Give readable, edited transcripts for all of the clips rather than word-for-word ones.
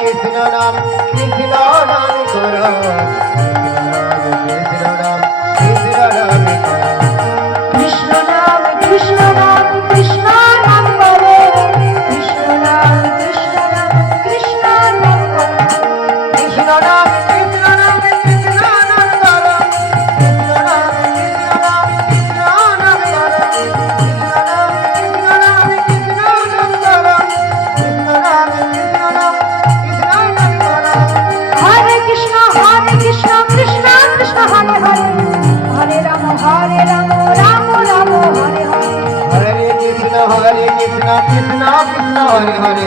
কৃষ্ণ নাম করো, কৃষ্ণ নাম কৃষ্ণ নাম কৃষ্ণ নাম করো, কৃষ্ণ নাম কৃষ্ণ নাম কৃষ্ণ নাম করো, কৃষ্ণ নাম কৃষ্ণ নাম কৃষ্ণ নাম করো, কৃষ্ণ নাম কৃষ্ণ নাম কৃষ্ণ নাম করো, কৃষ্ণ নাম কৃষ্ণ নাম কৃষ্ণ নাম করো, কৃষ্ণ নাম কৃষ্ণ নাম কৃষ্ণ নাম করো। হরে কৃষ্ণ কৃষ্ণ কৃষ্ণ হরে হরে, হরে রাম রাম রাম হরে হরে, হরে কৃষ্ণ কৃষ্ণ কৃষ্ণ হরে হরে,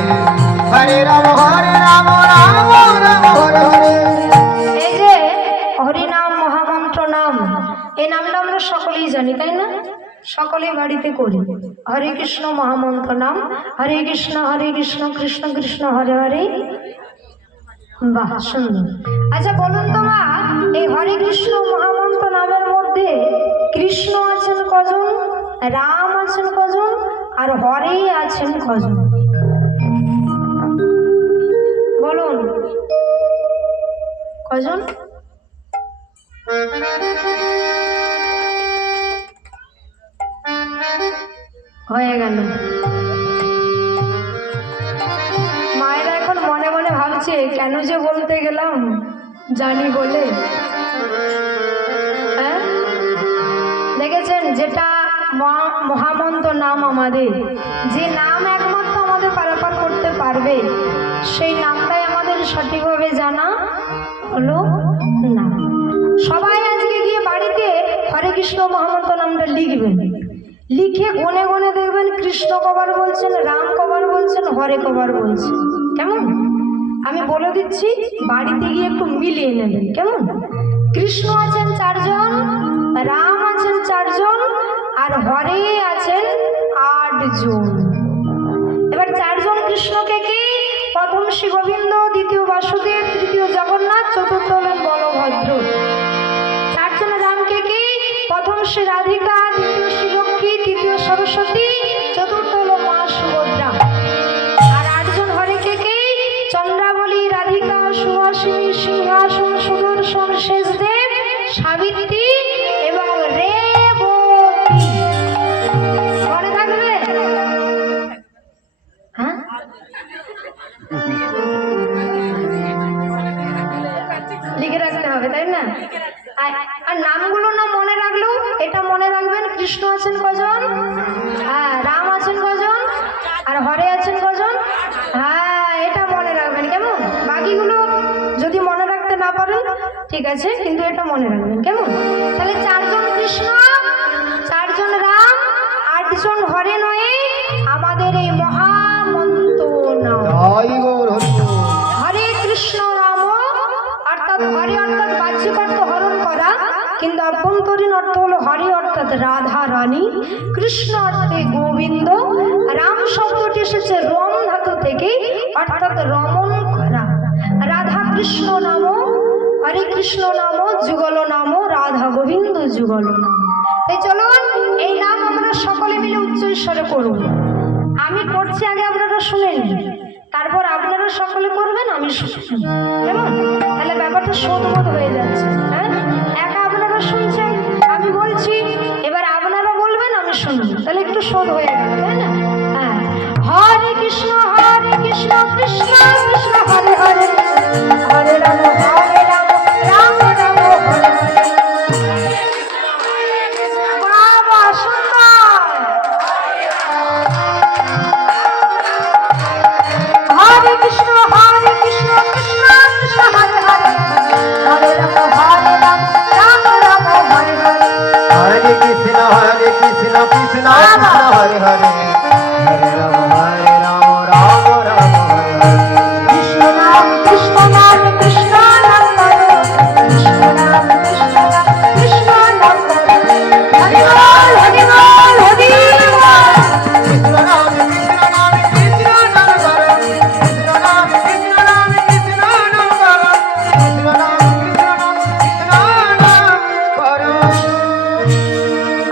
হরে রাম রাম রাম হরে হরে। এই যে হরিনাম মহামন্ত্র নাম, এই নামটা আমরা সকলেই জানি তাই না? সকলে বাড়িতে করি হরে কৃষ্ণ মহামন্ত্র নাম, হরে কৃষ্ণ কৃষ্ণ কৃষ্ণ হরে হরে। বাহ সুন্দর। আচ্ছা বলুন তো মা, এই হরে কৃষ্ণ মহামন্ত্র নামের মধ্যে কৃষ্ণ আছেন কজন, রাম আছেন কজন, আর হরে আছেন কজন? বলুন কজন? হয়ে গেল। মায়েরা এখন মনে মনে ভাবছে কেন যে বলতে গেলাম জানি বলে। হ্যাঁ দেখেছেন, যেটা মহামন্ত্র নাম, আমাদের যে নাম একমাত্র আমাদের পারাপার করতে পারবে, সেই নামটাই আমাদের সঠিকভাবে জানা হলো না। সবাই আজকে গিয়ে বাড়িতে হরে কৃষ্ণ মহামন্ত্র নামটা লিখবেন, লিখে গনে গনে দেখবেন কৃষ্ণ কবার বলছেন, রাম কবার বলছেন, হরে কবার বলছেন। কেমন? আমি বলে দিচ্ছি, বাড়িতে গিয়ে একটু মিলিয়ে নেবেন। কেমন? কৃষ্ণ আছেন 4 জন, রাম আছেন 4 জন, আর হরে আছেন 8 জন। এবার 4 জন কৃষ্ণকে কি? প্রথম শ্রী গোবিন্দ, দ্বিতীয় বাসুদেব, তৃতীয় জগন্নাথ, চতুর্থ হলেন বলভদ্র। 4 জন রামকে কি? প্রথম শ্রী রাধিকা, দ্বিতীয় শ্রী লক্ষ্মী, তৃতীয় সরস্বতী, চতুর্থ হলো মা সুভদ্রা। আর 8 জন হরেকে কি? চন্দ্রাবলী, রাধিকা, সুহাসিনী, সিংহাসন, সুদর্শন, শেষদেব, সাবিত্রী এবং রেবতী। মনে থাকবে? হ্যাঁ লিখে রাখতে হবে তাই না? আর নামগুলো না মনে রাখলেও এটা মনে রাখবেন, কৃষ্ণ আছেন কজন, হ্যাঁ রাম আছেন কজন, আর হরে আছেন কজন, হ্যাঁ এটা মনে রাখবেন। কেমন? বাকিগুলো যদি মনে রাখতে না পারেন ঠিক আছে, কিন্তু এটা মনে রাখবেন। কেমন? তাহলে 4 জন কৃষ্ণ, 4 জন রাম, 8 জন হরে নয় আমাদের এই মহামন্ত্র নাম হরে কৃষ্ণ নাম। অর্থাৎ হরে অর্থাৎ বাহ্যিক অর্থ হরণ করা, কিন্তু অভ্যন্তরীণ অর্থ হলো হরি অর্থাৎ রাধা রানী, কৃষ্ণ অর্থে গোবিন্দ, রাম শব্দটি এসেছে রম ধাতু থেকে, অর্থাৎ রমণ করা। রাধা কৃষ্ণ নাম, হরে কৃষ্ণ নাম, যুগল নাম, রাধা গোবিন্দ যুগল নাম। তাই চলুন এই নাম আমরা সকলে মিলে উচ্চ ঈশ্বরে করব। আমি করছি, আগে আপনারা শুনেন, তারপর আপনারা সকলে করবেন, আমি শুনছি। কেমন? তাহলে ব্যাপারটা শোধবোধ হয়ে যাচ্ছে। হ্যাঁ একা আপনারা শুনছেন, আমি বলছি, এবার আপনারা বলবেন, আমি শুনবো, তাহলে একটু শোধ হয়ে গেল তাই না? হ্যাঁ হরে কৃষ্ণ কৃষ্ণ কৃষ্ণ